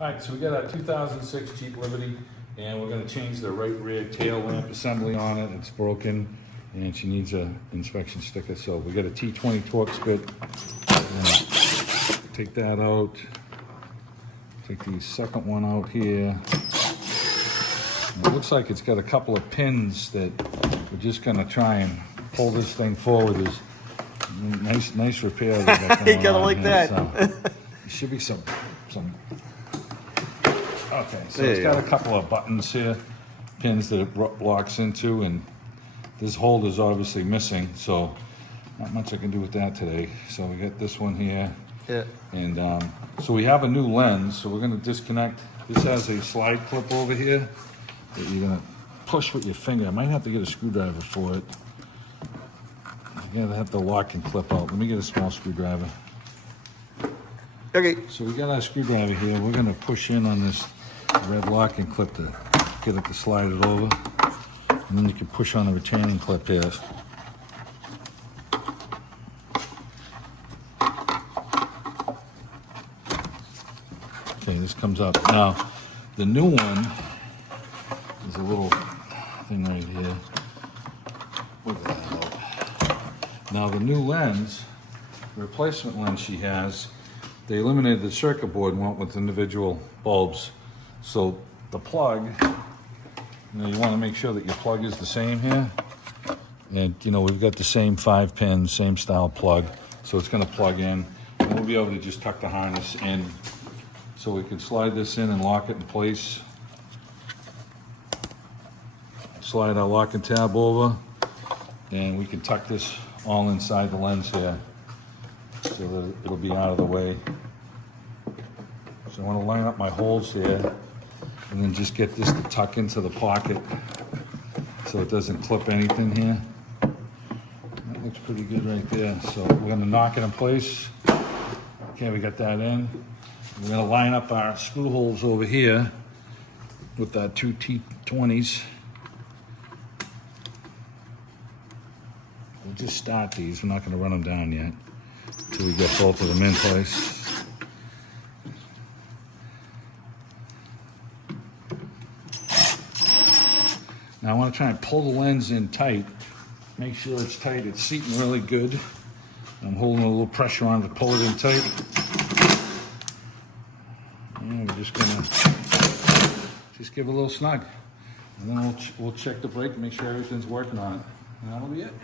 Alright, so we got our 2006 Jeep Liberty, and we're going to change the right rear tail lamp assembly on it. It's broken, and she needs an inspection sticker. So we got a T20 Torx bit. Take that out. Take the second one out here. And it looks like it's got a couple of pins that we're just going to try and pull this thing forward. There's nice repair. You gotta like here. that. So, there should be some. Okay, so it's got a couple of buttons here, pins that it locks into, and this holder's obviously missing, so not much I can do with that today. So we got this one here, and so we have a new lens, so we're going to disconnect. This has a slide clip over here that you're going to push with your finger. I might have to get a screwdriver for it. You're going to have to lock and clip out. Let me get a small screwdriver. Okay. So we got our screwdriver here. We're going to push in on this red locking clip to get it to slide it over. And then you can push on the retaining clip here. Okay, this comes up. Now, the new one is a little thing right here. Look at that. Now, the new lens, the replacement lens she has, they eliminated the circuit board and went with individual bulbs. So the plug, you want to make sure that your plug is the same here. And we've got the same 5 pins, same style plug. So it's going to plug in, and we'll be able to just tuck the harness in. So we can slide this in and lock it in place. Slide our locking tab over, and we can tuck this all inside the lens here, so that it'll be out of the way. So I want to line up my holes here and then just get this to tuck into the pocket so it doesn't clip anything here. That looks pretty good right there. So we're going to knock it in place. Okay, we got that in. We're going to line up our screw holes over here with our 2 T20s. We'll just start these. We're not going to run them down yet until we get both of them in place. Now I want to try and pull the lens in tight. Make sure it's tight. It's seating really good. I'm holding a little pressure on it to pull it in tight. And we're just going to give it a little snug. And then we'll check the brake and make sure everything's working on it. And that'll be it.